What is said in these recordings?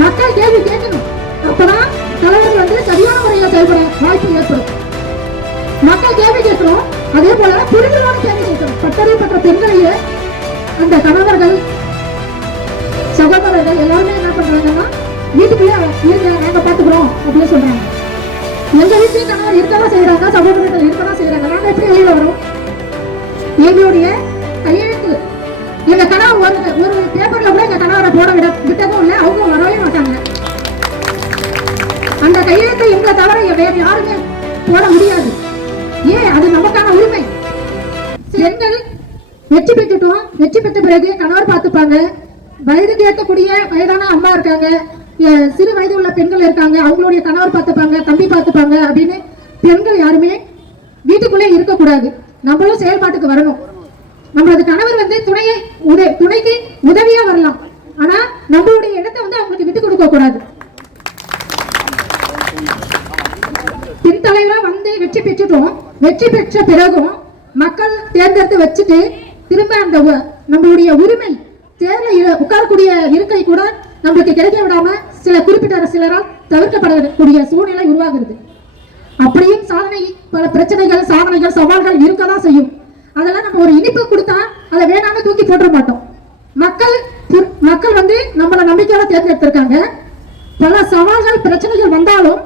மக்கள் கேள்வி கேட்கணும் அப்பதான் தலைவர் வந்து சரியான முறையில் செயல்பட வாய்ப்பு ஏற்படும். மக்கள் கேள்வி கேட்கணும் அதே போல புரிதலோட கேள்வி கேட்கணும் பட்டறை பெற்ற பெண்களையே அந்த கணவர்கள் சகோதரர்கள் எல்லாருமே என்ன பண்றாங்கன்னா வீட்டுக்குள்ளே இருங்க நாங்க பாத்துக்கிறோம் அப்படின்னு சொல்றாங்க. எங்க வீட்லயும் கணவர் இருக்கதான் செய்யறாங்க சகோதரர்கள் இருக்கதான் செய்யறாங்க நாங்க எப்படி வெளியில வரோம்? எங்களுடைய கையெழுத்து எங்க கணவர் ஒரு ஒரு பேப்பர்ல கூட எங்க கணவரை போட விட விட்டதும் இல்லை. அவங்க வரவே மாட்டாங்க அந்த கையெழுத்தை எங்களை தவிர வேற யாருமே போட முடியாது. ஏன்? அது நமக்கான உரிமை. பெண்கள் வெற்றி பெற்றுட்டோம். வெற்றி பெற்ற பிறகு கணவர் பார்த்துப்பாங்க. வயதுக்கு ஏற்கக்கூடிய வயதான அம்மா இருக்காங்க. சிறு வயது உள்ள பெண்கள் இருக்காங்க. அவங்களுடைய கணவர் பார்த்துப்பாங்க தம்பி பார்த்துப்பாங்க அப்படின்னு பெண்கள் யாருமே வீட்டுக்குள்ளே இருக்கக்கூடாது. நம்மளும் செயல்பாட்டுக்கு வரணும். நம்மளது கணவர் வந்து துணையை உத துணைக்கு உதவியா வரலாம். ஆனா நம்மளுடைய இடத்தை வந்து அவங்களுக்கு விட்டு கொடுக்க கூடாது. பின்தலைவரா வந்து வெற்றி பெற்றுட்டோம் வெற்றி பெற்ற பிறகும் மக்கள் தேர்ந்தெடுத்து வச்சுட்டு திரும்ப அந்த நம்மளுடைய உரிமை தேர்ல உட்காரக்கூடிய இருக்கை கூட நம்மளுக்கு கிடைக்க விடாம சில குறிப்பிட்ட சிலரால் தவிர்க்கப்படக்கூடிய சூழ்நிலை உருவாகிறது. அப்படியும் சாதனை பல பிரச்சனைகள் சாதனைகள் சவால்கள் இருக்கதான் செய்யும். அதெல்லாம் நம்ம ஒரு இனிப்பு கொடுத்தா அதை வேணாம்னு தூக்கி போட்டுற மாட்டோம். மக்கள் மக்கள் வந்து நம்மளை நம்பிக்கையோட தேர்ந்தெடுத்திருக்காங்க. பல சவால்கள் பிரச்சனைகள் வந்தாலும்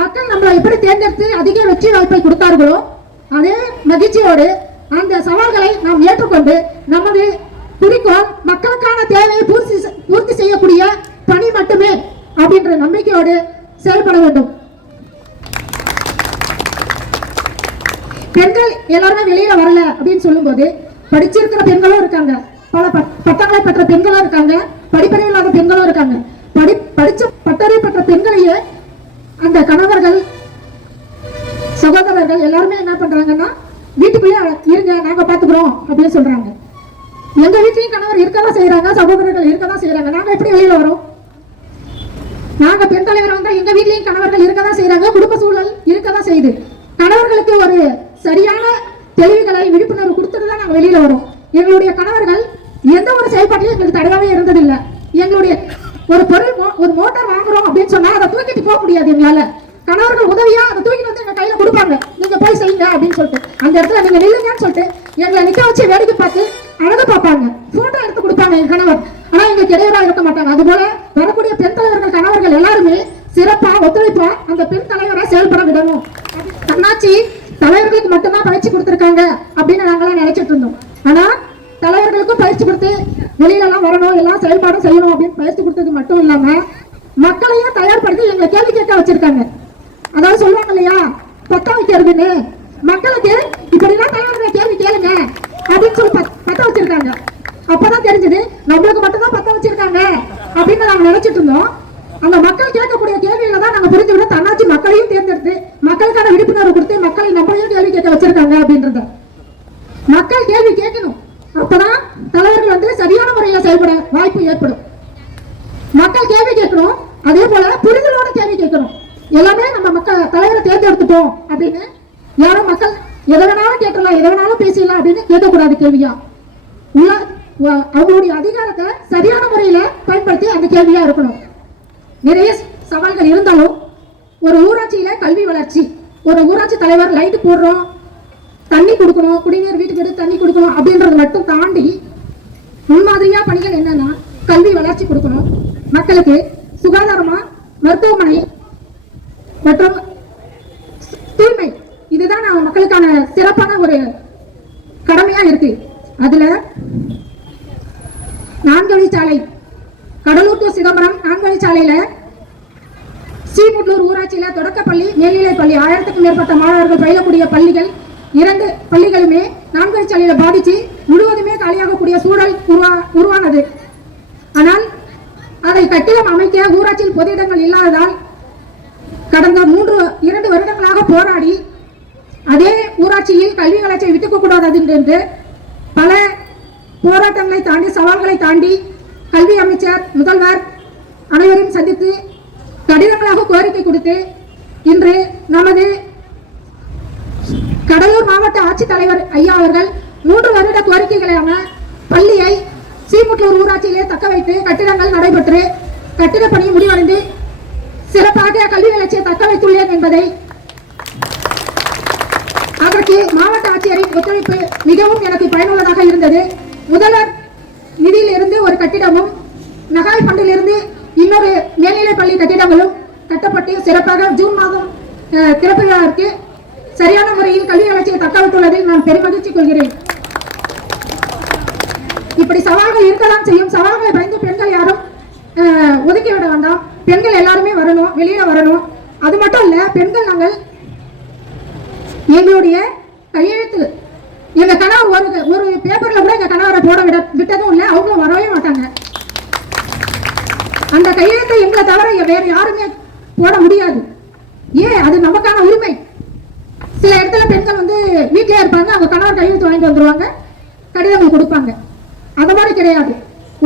மக்கள் நம்மளை எப்படி தேர்ந்தெடுத்து அதிக வெற்றி வாய்ப்பை கொடுத்தார்களோ அதே மகிழ்ச்சியோடு அந்த சவால்களை நாம் ஏற்றுக்கொண்டு நமது குறிக்கோள் மக்களுக்கான தேவையை பூர்த்தி பூர்த்தி செய்யக்கூடிய பணி மட்டுமே அப்படின்ற நம்பிக்கையோடு செயல்பட வேண்டும். பெண்கள் எல்லாருமே வெளியில வரல அப்படின்னு சொல்லும்போது படிச்சிருக்கிற பெண்களும் இருக்காங்க. பல பட்டங்களை பெற்ற பெண்களும் இருக்காங்க. படிப்பறிவு இல்லாத பெண்களும் இருக்காங்க. படி படிச்ச பட்டறிவு பெற்ற பெண்களையே அந்த கணவர்கள் சகோதரர்கள் எல்லாருமே என்ன பண்றாங்கன்னா வீட்டுக்குள்ளே இருங்க நாங்க பாத்துக்கிறோம் அப்படின்னு சொல்றாங்க. எங்க வீட்லயும் கணவர் இருக்கதான் செய்யறாங்க சகோதரர்கள் இருக்கதான் செய்யறாங்க நாங்க எப்படி வெளியில வரோம்? நாங்க பெண் தலைவர் வந்தா எங்க வீட்லயும் கணவர்கள் இருக்கதான் செய்யறாங்க குடும்ப சூழல் இருக்கதான் செய்யுது. கணவர்களுக்கு ஒரு சரியான தெளிவுகளை விழிப்புணர்வு கொடுத்துட்டு தான் நாங்கள் வெளியில வரோம். எங்களுடைய கணவர்கள் எந்த ஒரு செயல்பாட்டிலும் எங்களுக்கு தடையாவே இருந்ததில்லை. எங்களுடைய ஒரு பொருள் மோ- ஒரு மோட்டார் வாங்குறோம் அப்படின்னு சொன்னா அதை தூக்கிட்டு போக முடியாது எங்களால. கணவர்கள் உதவியா அதை தூக்கிட்டு வந்து எங்க கையில கொடுப்பாங்க. நீங்க போய் செய்யுங்க அப்படின்னு சொல்லிட்டு. அந்த இடத்துல நீங்க நில்லுங்கன்னு சொல்லிட்டு எங்களை நிக்க வச்சு வேடிக்கை பார்த்து அழகு பார்ப்பாங்க. போட்டோ எடுத்து கொடுப்பாங்க என் கணவர். ஆனா எங்களுக்கு இடையூறா இருக்க மாட்டாங்க. அதுபோல வரக்கூடிய பெண் தலைவர்கள் கணவர்கள் எல்லாருமே சிறப்பா ஒத்துழைப்பா அந்த பெண் தலைவரை செயல்பட விடணும். தன்னாச்சி தலைவர்களுக்கு மட்டும்தான் பயிற்சி கொடுத்துருக்காங்க அப்படின்னு நாங்களாம் நினைச்சிட்டு இருந்தோம். ஆனா தலைவர்களுக்கும் பயிற்சி கொடுத்து வெளியில எல்லாம் வரணும் எல்லாம் செயல்பாடும் செய்யணும் அப்படின்னு பயிற்சி கொடுத்தது மட்டும் இல்லாம மக்களையும் தயார்படுத்தி எங்களை கேள்வி கேட்க வச்சிருக்காங்க. அதாவது சொல்லுவாங்க இல்லையா பத்த வைக்கிறதுன்னு. மக்களுக்கு இப்படிலாம் தலைவர்களை கேள்வி கேளுங்க அப்படின்னு சொல்லி பத்த வச்சிருக்காங்க. அப்பதான் தெரிஞ்சது நம்மளுக்கு மட்டும்தான் பத்த வச்சிருக்காங்க அப்படின்னு நாங்க நினைச்சிட்டு இருந்தோம். அந்த மக்கள் நாங்க புரிஞ்சு விட தன்னாட்சி மக்களையும் தேர்ந்தெடுத்து மக்களுக்கான விழிப்புணர்வு கொடுத்து மக்களை நம்மளையும் கேள்வி கேட்க வச்சிருக்காங்க அப்படின்றத. மக்கள் கேள்வி கேட்கணும். அப்பதான் தலைவர்கள் வந்து சரியான முறையில செயல்பட வாய்ப்பு ஏற்படும். மக்கள் கேள்வி கேட்கணும். அதே போல புரிதலோட கேள்வி கேட்கணும். எல்லாமே நம்ம மக்கள் தலைவரை தேர்ந்தெடுத்துட்டோம் அப்படின்னு யாரும் மக்கள் எதை வேணாலும் கேட்கலாம் எதை வேணாலும் பேசிடலாம் அப்படின்னு கேட்கக்கூடாது கேள்வியா? உள்ள அவங்களுடைய அதிகாரத்தை சரியான முறையில பயன்படுத்தி அந்த கேள்வியா இருக்கணும். நிறைய சவால்கள் இருந்தாலும் ஒரு ஊராட்சியில கல்வி வளர்ச்சி ஒரு ஊராட்சி தலைவர் லைட் போடுறோம் தண்ணி கொடுக்கணும் குடிநீர் வீட்டுக்கு எடுத்து தண்ணி கொடுக்கணும் அப்படின்றது மட்டும் தாண்டி முன்மாதிரியா பணிகள் என்னன்னா கல்வி வளர்ச்சி கொடுக்கணும். மக்களுக்கு சுகாதாரமா மருத்துவமனை மற்றும் தூய்மை இதுதான் நான் மக்களுக்கான சிறப்பான ஒரு கடமையா இருக்கு. அதுல நான்கு வழிச்சாலை கடலூர் டு சிதம்பரம் நான்கு வழிச்சாலையில கீழ்முட்லூர் ஊராட்சியில தொடக்கப்பள்ளி மேல்நிலைப் பள்ளி ஆயிரத்துக்கும் மேற்பட்ட மாணவர்கள் பயிலக்கூடிய பள்ளிகள் இரண்டு பள்ளிகளுமே நான்கு வழிச்சாலையில பாதிச்சு முழுவதுமே காலியாகக்கூடிய சூழல் உருவா உருவானது. ஆனால் அதை கட்டிடம் அமைக்க ஊராட்சியில் பொது இடங்கள் இல்லாததால் கடந்த மூன்று இரண்டு வருடங்களாக போராடி அதே ஊராட்சியில் கல்வி வளர்ச்சியை விட்டுக்க கூடாது என்று பல போராட்டங்களை தாண்டி சவால்களை தாண்டி கல்வி அமைச்சர் முதல்வர் அனைவரும் சந்தித்து கடிதங்களாக கோரிக்கை கொடுத்து இன்று நமது கடலூர் மாவட்ட ஆட்சித்தலைவர் ஐயா அவர்கள் மூன்று வருட கோரிக்கைகளான பள்ளியை சீமுட்டூர் ஊராட்சியிலே தக்க வைத்து கட்டிடங்கள் நடைபெற்று கட்டிட பணி முடிவடைந்து சிறப்பாக கல்வி வளர்ச்சியை தக்க வைத்துள்ளேன் என்பதை அதற்கு மாவட்ட ஆட்சியரின் ஒத்துழைப்பு மிகவும் எனக்கு பயனுள்ளதாக இருந்தது. முதல்வர் நிதியிலிருந்து ஒரு கட்டிடமும் நகாய் பண்டிலிருந்து இன்னொரு மேல்நிலைப் பள்ளி கட்டிடங்களும் கட்டப்பட்டு சிறப்பாக ஜூன் மாதம் திறப்பு விழாவிற்கு சரியான முறையில் கல்வி வளர்ச்சியை தக்கவிட்டுள்ளதில் நான் பெருமகிழ்ச்சி கொள்கிறேன். இப்படி சவால்கள் இருக்கலாம் செய்யும் சவால்களை பயந்து பெண்கள் யாரும் ஒதுக்கி விட வேண்டாம். பெண்கள் எல்லாருமே வரணும் வெளியில வரணும். அது மட்டும் இல்ல பெண்கள் நாங்கள் எங்களுடைய கையெழுத்து எங்க கணவர் ஒரு ஒரு பேப்பர்ல கூட எங்க கணவரை போட விட விட்டதும் இல்லை அவங்களும் வரவே மாட்டாங்க. அந்த கையெழுத்தை எங்களை தவிர வேற யாருமே போட முடியாது. ஏன்? அது நமக்கான உரிமை. சில இடத்துல பெண்கள் வந்து வீட்டிலே இருப்பாங்க அவங்க கணவர் கையெழுத்து வாங்கிட்டு வந்துருவாங்க கடிதங்கள் கொடுப்பாங்க. அந்த மாதிரி கிடையாது.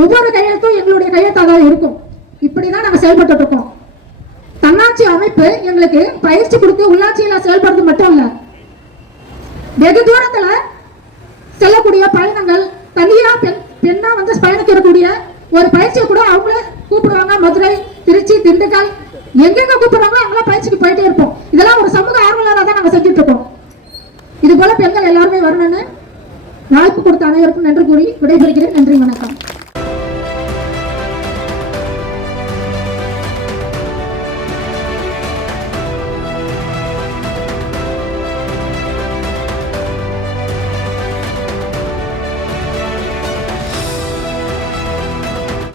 ஒவ்வொரு கையெழுத்தும் எங்களுடைய கையெழுத்தாக தான் இருக்கும். இப்படிதான் நாங்கள் செயல்பட்டு இருக்கோம். தன்னாட்சி அமைப்பு எங்களுக்கு பயிற்சி கொடுத்து உள்ளாட்சியில செயல்படுறது மட்டும் இல்ல வெகு தூரத்துல செல்லக்கூடிய பயணங்கள் தனியா பெண் பெண்ணா வந்து பயணிக்கக்கூடிய ஒரு பயிற்சியை கூட அவங்களே கூப்பிடுவாங்க மதுரை திருச்சி திண்டுக்கல். எங்கெங்க கூப்பிடுறாங்களோ அங்கெல்லாம் பயிற்சிக்கு போயிட்டே இருப்போம். இதெல்லாம் ஒரு சமூக ஆர்வலராக தான் நாங்கள் செஞ்சுட்டு இருக்கோம். இது போல பெண்கள் எல்லாருமே வரணும்னு வாய்ப்பு கொடுத்த அனைவருக்கும் நன்றி கூறி விடைபெறுகிறேன். நன்றி வணக்கம்.